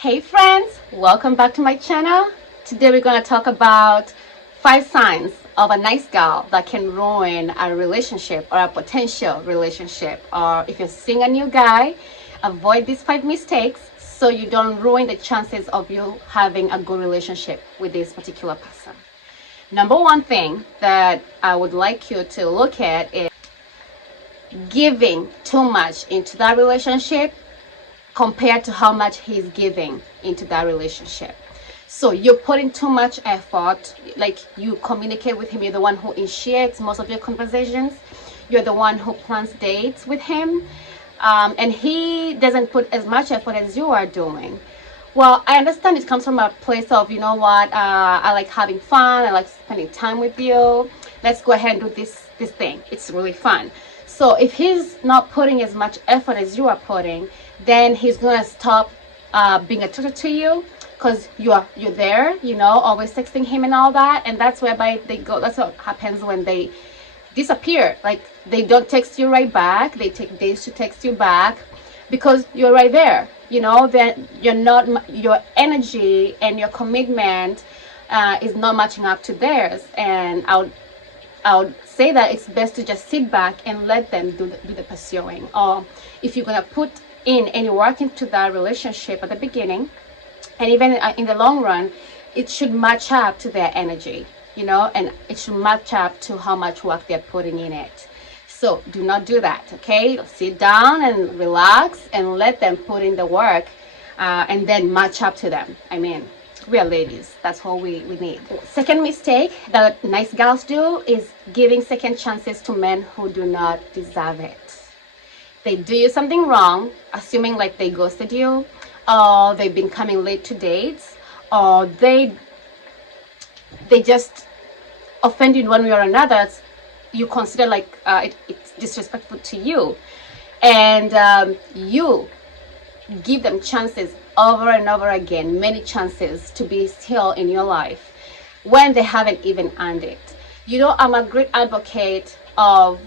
Hey friends, welcome back to my channel. Today we're going to talk about 5 signs of a nice girl that can ruin a relationship or a potential relationship. Or if you're seeing a new guy, avoid these 5 mistakes so you don't ruin the chances of you having a good relationship with this particular person. Number one thing that I would like you to look at is giving too much into that relationship compared to how much he's giving into that relationship. So you're putting too much effort, like you communicate with him, you're the one who initiates most of your conversations, you're the one who plans dates with him, and he doesn't put as much effort as you are doing. Well, I understand it comes from a place of, you know what, I like having fun, I like spending time with you, let's go ahead and do this thing, it's really fun. So if he's not putting as much effort as you are putting, then he's gonna stop being attracted to you because you're there, you know, always texting him and all that, and that's whereby they go. That's what happens when they disappear. Like they don't text you right back. They take days to text you back because you're right there. You know, then you're not, your energy and your commitment is not matching up to theirs, and I would say that it's best to just sit back and let them do the pursuing. Or if you're gonna put in any work into that relationship at the beginning, and even in the long run, it should match up to their energy, you know, and it should match up to how much work they're putting in it. So do not do that, okay? Sit down and relax and let them put in the work, and then match up to them. I mean, we are ladies, that's all we need. Second mistake that nice girls do is giving second chances to men who do not deserve it. They do you something wrong, assuming like they ghosted you, or they've been coming late to dates, or they just offend you in one way or another. You consider like it's disrespectful to you, and you give them chances over and over again, many chances to be still in your life when they haven't even earned it. You know, I'm a great advocate of,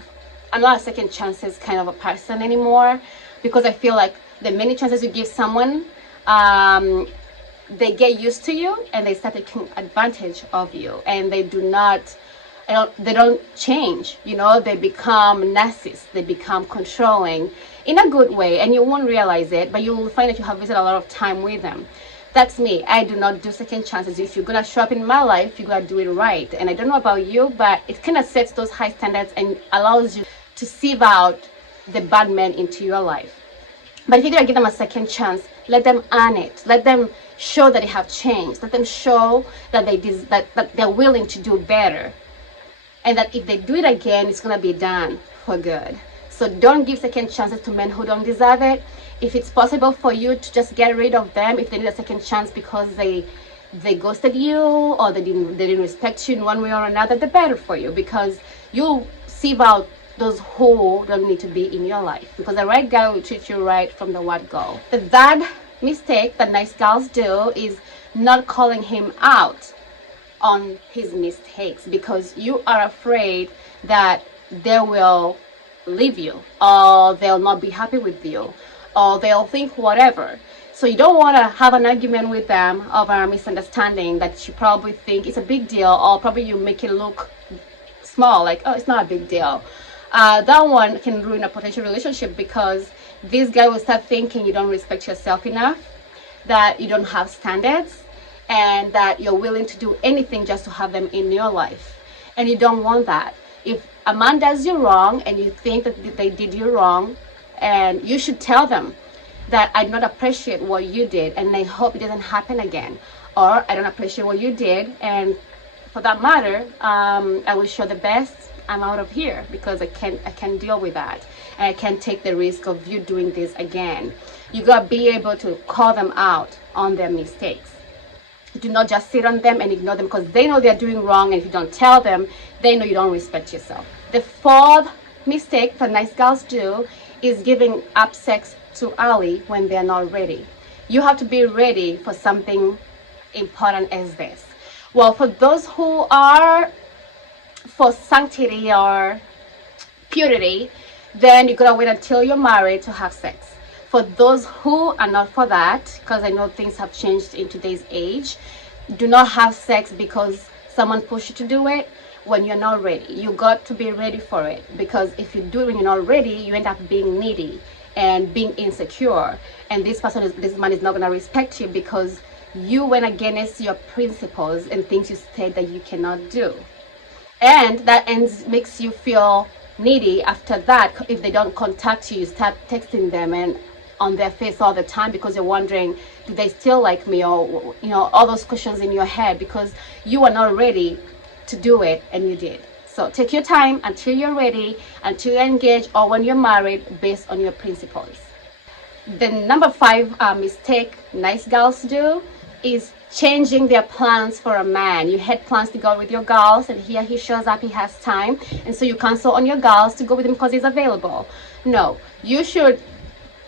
I'm not a second chances kind of a person anymore, because I feel like the many chances you give someone, they get used to you and they start taking advantage of you, and they don't change. You know, they become narcissists, they become controlling in a good way, and you won't realize it, but you will find that you have wasted a lot of time with them. That's me. I do not do second chances. If you're gonna show up in my life, you gotta do it right. And I don't know about you, but it kind of sets those high standards and allows you to sieve out the bad men into your life. But if you're gonna give them a second chance, let them earn it. Let them show that they have changed. Let them show that that they're willing to do better, and that if they do it again, it's gonna be done for good. So don't give second chances to men who don't deserve it. If it's possible for you to just get rid of them, if they need a second chance because they ghosted you, or they didn't respect you in one way or another, the better for you, because you'll sieve out those who don't need to be in your life, because the right guy will treat you right from the word go. The third mistake that nice girls do is not calling him out on his mistakes, because you are afraid that they will leave you, or they'll not be happy with you, or they'll think whatever. So you don't want to have an argument with them over a misunderstanding that you probably think is a big deal, or probably you make it look small, like, oh, it's not a big deal. That one can ruin a potential relationship, because this guy will start thinking you don't respect yourself enough, that you don't have standards, and that you're willing to do anything just to have them in your life. And you don't want that. If a man does you wrong and you think that they did you wrong, and you should tell them that I do not appreciate what you did and I hope it doesn't happen again, or I don't appreciate what you did, and for that matter, I will show the best. I'm out of here, because I can't deal with that, and I can't take the risk of you doing this again. You gotta be able to call them out on their mistakes. Do not just sit on them and ignore them, because they know they're doing wrong, and if you don't tell them, they know you don't respect yourself. The fourth mistake that nice girls do is giving up sex too early when they're not ready. You have to be ready for something important as this. Well, for those who are for sanctity or purity, then you gotta wait until you're married to have sex. For those who are not for that, because I know things have changed in today's age, do not have sex because someone pushed you to do it when you're not ready. You got to be ready for it, because if you do it when you're not ready, you end up being needy and being insecure, and this man is not going to respect you because you went against your principles and things you said that you cannot do. And that makes you feel needy after that. If they don't contact you, you start texting them and on their face all the time because you're wondering, do they still like me? Or, you know, all those questions in your head because you are not ready to do it and you did. So take your time until you're ready, until you're engaged, or when you're married, based on your principles. The number 5 mistake nice girls do is changing their plans for a man. You had plans to go with your girls, and here he shows up, he has time, and so you cancel on your girls to go with him because he's available. No, you should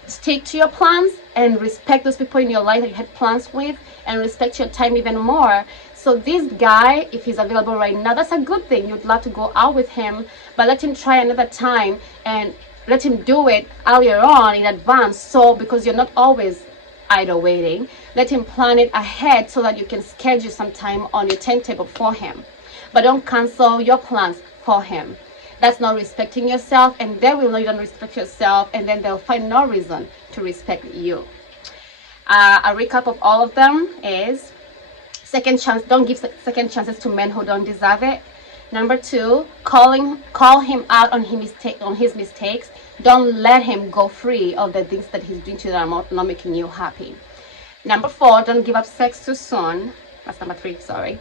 stick to your plans and respect those people in your life that you had plans with, and respect your time even more. So this guy, if he's available right now, that's a good thing. You'd love to go out with him, but let him try another time and let him do it earlier on in advance. So because you're not always idle waiting, let him plan it ahead so that you can schedule some time on your timetable for him. But don't cancel your plans for him. That's not respecting yourself, and they will know you don't respect yourself, and then they'll find no reason to respect you. A recap of all of them is: second chance, don't give second chances to men who don't deserve it. Number 2, call him out on his mistakes. Don't let him go free of the things that he's doing to you that are not making you happy. Number 4, don't give up sex too soon. That's number 3, sorry.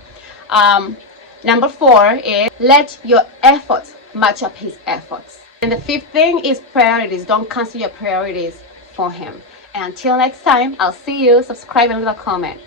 Number 4 is let your efforts match up his efforts. And the 5th thing is priorities. Don't cancel your priorities for him. And until next time, I'll see you. Subscribe and leave a comment.